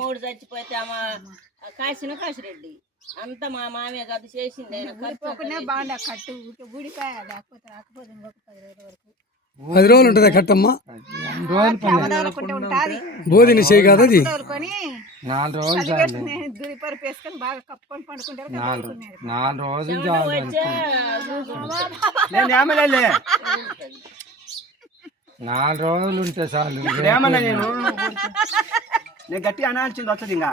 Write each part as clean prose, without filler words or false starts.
మూడు చచ్చిపోతే కాశిరెడ్డి అంతా మా మామయ్య కాదు చేసింది. బాగా కట్టు గుడికాయ లేకపోతే రాకపోతే 10 రోజుల వరకు 10 రోజులు ఉంటుందా కట్టమ్మా? బోధిని చేయి కదా అది 4 రోజులు 4 రోజులు 4 రోజులు ఉంటే చాలు. ఏమన్నా నేను గట్టిగా అనాల్సింది వస్తుంది. ఇంకా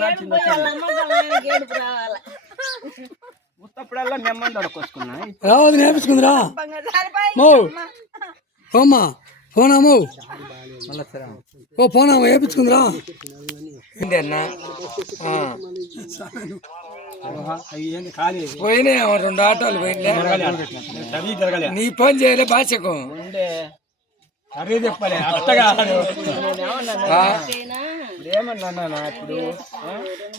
గట్టిగా ఉత్తప్పుడల్లా నెమ్మది అడుక్కొచ్చుకున్నా రావద్దు నేర్పించుకుందిరా పోమ్మా పోనాము ఓ పోనాము వేపించుకుందిరా అన్న పోయినాయి 2 ఆటోలు పోయినా నీ ఫోన్ చేయలే భాషకు అదే చెప్పలే అట్టగా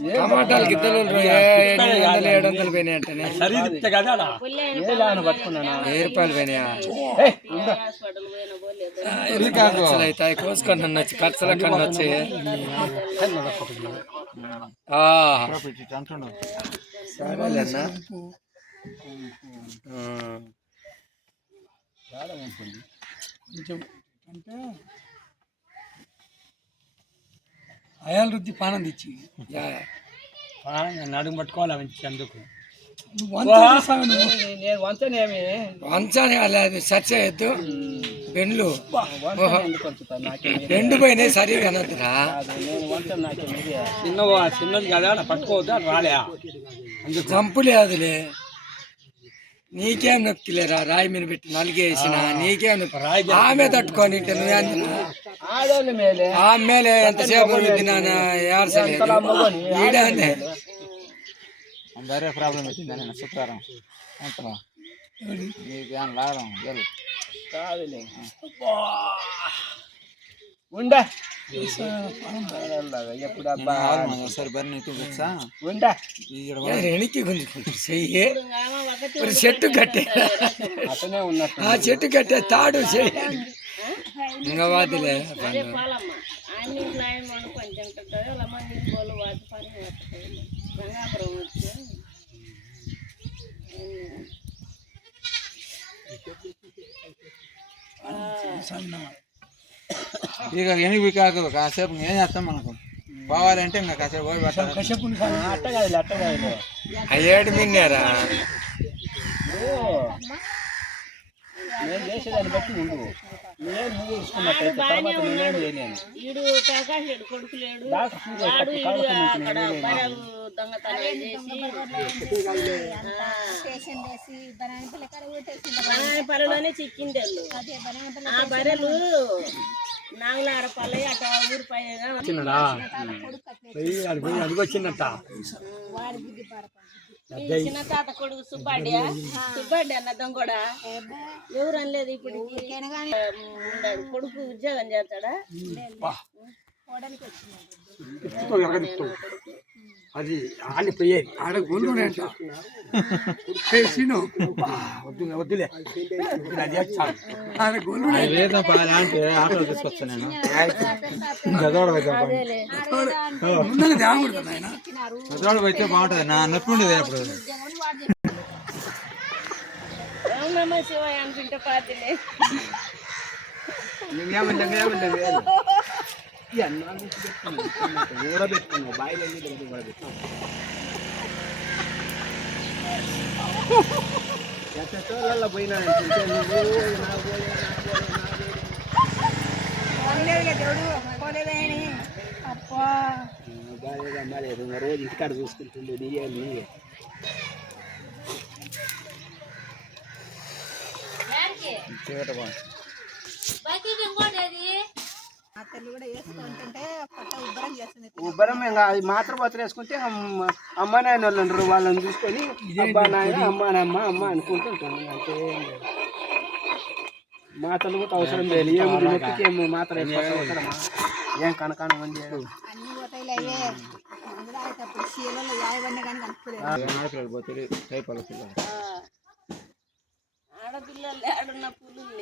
టమాటాలకి 700 పోయినాయి అంటేనే 1000 పోయినాయా అవుతాయి కోసుకొని నచ్చి ఖర్చుల కన్నా వచ్చాయి. సరేలేనా కొంచెం అంటే అయాల రుద్ది పానం తెచ్చి నడుము పట్టుకోవాలి అందుకు వంచాని అలా సర్చ చేయొద్దు. పెండ్లు పోయినాయి సరిగా అనద్దురా చిన్నది కదా పట్టుకోవద్దు రాలే చంపు లేదులే. నీకేం నొప్పిలేరా రాయి మీద పెట్టి నలిగేసిన నీకేం నొప్పి ఆమె తట్టుకొని మేలే ఎంతసేపు ఈడానే వేరే ప్రాబ్లం వచ్చిందని శుక్రవారం లాగడం ఉండే చెట్టు కట్టే ఆ చెట్టు కట్టే తాడు ఇంకా వాదిలే ఇక ఎనిమిది కాదు కాసేపు ఏం చేస్తాం మనకు పోవాలంటే ఇంకా కాసేపు పోయి కాసేపు అట్టగా అయ్యాడు మిన్నారా నేను చేసేదాన్ని బట్టి ఉండు నువ్వు చూసుకున్నట్టయితే తర్వాత నేనేం చేయలేను. పరలోనే చిక్కింది ఆ బర్రెలు నాగులార పల్లె అట ఊరిపై అదిగొచ్చిందట చిన్న తాత కొడుకు సుబ్బాడ్డి అన్నదం కూడా ఎవరు అనలేదు. ఇప్పుడు కొడుకు ఉద్యోగం చేస్తాడా అది ఆడిపోయేది ఆడ గొల్లు వద్దులే ఆడ గొల్లు ఆటో తీసుకొచ్చా నేను గదవాడ పోతే బాగుంటుంది. నా నొప్పి ఉండేది అప్పుడు శివాయ అనుకుంటే పాతిలే ఊరబెట్టుకున్నావు బాయిలో ఊరబెట్టుకున్నావు పోయినా రోజు ఇంటికాడ చూసుకుంటుండే నీవే ఉబ్బరం అది మాత్రం పత్రం వేసుకుంటే అమ్మ నాయన వాళ్ళు ఉండరు. వాళ్ళని చూసుకొని అబ్బా నాయన అమ్మ అనుకుంటుంటాను. అంటే మాతలు కూడా అవసరం లేదు ఏ ఊరు నొప్పికి ఏం మాత్రం అవసరమా ఏం కనకాన మంది అన్ని పోతాయి అవే అందులో అప్పుడు చీలలో యాభై కానీ కనుక్కోలేదు పోతే టైపాల పిల్లలు ఆడపిల్లలు ఆడున్న పుల్లు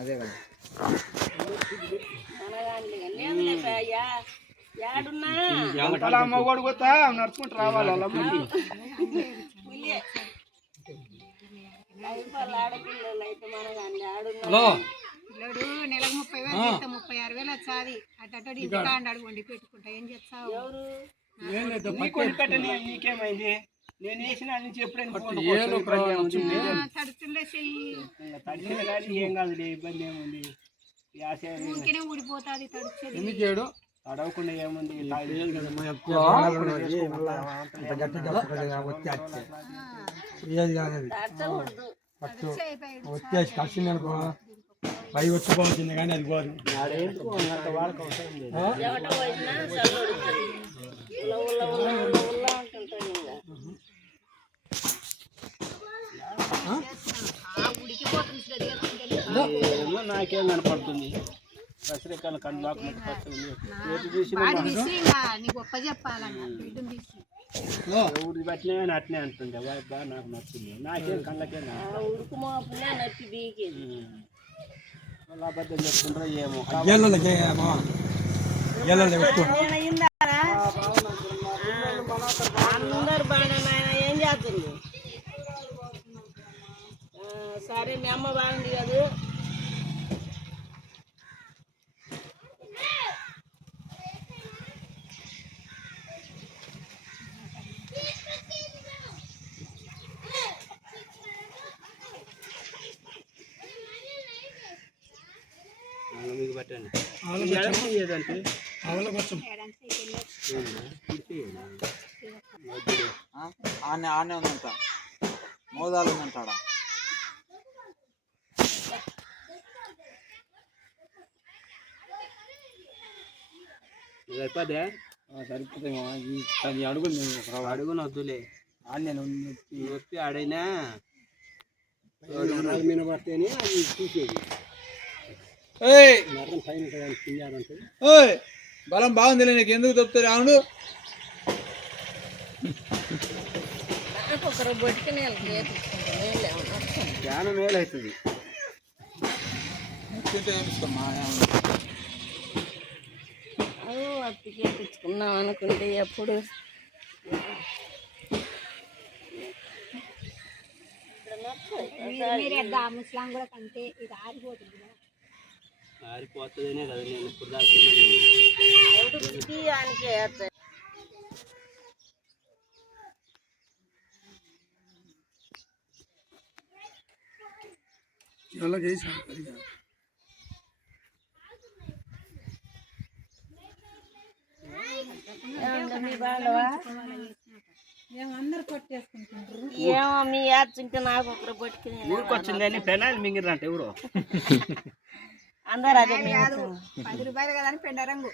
అదే కదా యాడున్నా మగవాడు పోతా నడుచుకుంటూ రావాలి వాళ్ళ అమ్మకి ఆడపిల్లలు అయితే మనగాన్ని ఆడున్నా హలో పిల్లడు నెలకు 30,000 36,000 వచ్చాది అటు ఇంటికాండాడు వండి పెట్టుకుంటా ఏం చేస్తావు ఎవరు పెట్టని నీకేమైంది నేను వేసిన నుంచి ఎప్పుడైనా తడుతుండే చెయ్యి తడిచిన కానీ ఏం కాదు ఇబ్బంది ఏముంది ఊరికేనే ఊడిపోతుంది తడిచేది ఎందుకు తడవకుండా ఏముంది వచ్చేసి కలిసింది అనుకో పై వచ్చిపోతుంది కానీ అది పోదు నాకేం కనపడుతుంది దసరేకాల కళ్ళు నీకు గొప్ప చెప్పాలన్నా బిడ్డను తీసి ఊరి పట్టినా అట్నే అంటుండే బాగా నాకు నచ్చింది నాకేం కళ్ళకే ఉడుకు మోపునే నచ్చి బీకేది అలా అబద్ధం చెప్తుండ్రో ఏమో అందరు బాగా ఏం చేస్తుంది సరే మీ అమ్మ బాగుంది కదా మీకు పట్టండి ఆనే ఉందంట మోదాలు ఉందంటాడా సరిపోతే సరిపోతాయి అడుగులు అడుగున వద్దులే నేను నొప్పి ఆడైనా మీద పడితేనే అది చూసేది బలం బాగుంది నీకు ఎందుకు తప్పుతారు అవును చాలా మేలు అవుతుంది తెచ్చుకున్నాం అనుకుంటే ఎప్పుడు ముస్లాం కూడా కంటే ఇది ఆరిపోతుంది ఆరిపోతుందనే కదా నేను ఇప్పుడు ఏమో మీ యాచింటే నాకు ఒకరు పట్టుకుని ఊరికొచ్చిందని పెనాలి మింగిరంట ఎవరు అందరు అదే ₹10 కదా అని పెండ రంగు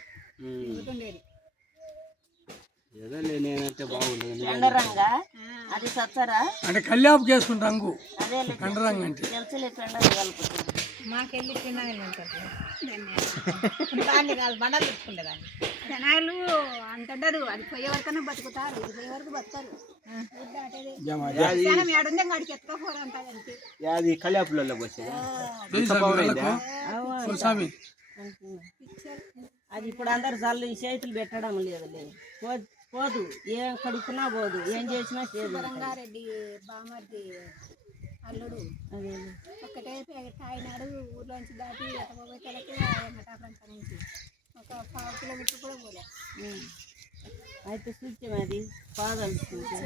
ఏదో నేనంటే బాగుండదు పెండ రంగా అది సచ్చరా అంటే కళ్యాపు చేసుకుంటే రంగు అదే కండరంగు అంటే తెలుసులే పెండ కలుపుతుంది మాకెళ్ళి తినాలి దాన్ని కాదు బండలు తెచ్చుకుంటేదాన్ని జనాలు అంటుండదు అది పోయే వరకనే బతుకుతారు ఇది పోయే వరకు బతుకారు అడికి ఎత్తుకోపోరు అంటారు అది కళ్యాపులలోకి వచ్చేది అది ఇప్పుడు అందరు చల్లు ఈ చేతులు పెట్టడం లేదు పోదు ఏం కడుక్కున్నా పోదు ఏం చేసినా రంగారెడ్డి బామర్ది అల్లుడు అదే ఒక్కటే తాయినాడు ఊర్లోంచి దాటి ఎట్టబోయేతలకి మఠాప్రాంతం నుంచి ఒక 5 కిలోమీటర్ కూడా పోలే అయితే సూచ్యం అది పాదాలు సూచ్యం